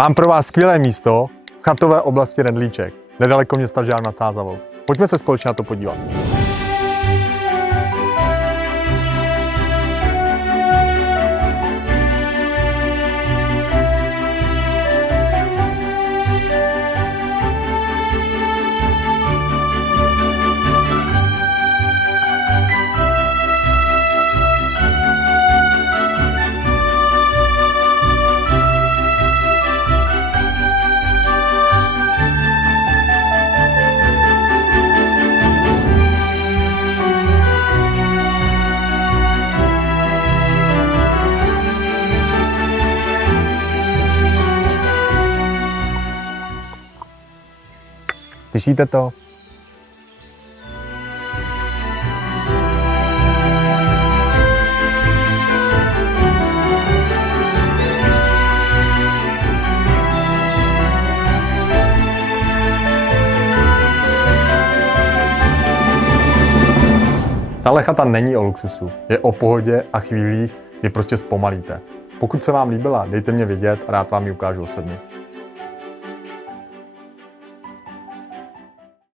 Mám pro vás skvělé místo v chatové oblasti Redlíček, nedaleko města Žďár nad Sázavou. Pojďme se společně na to podívat. Slyšíte to? Tahle chata není o luxusu, je o pohodě a chvílích, kdy prostě zpomalíte. Pokud se vám líbila, dejte mě vědět a rád vám ji ukážu osobně.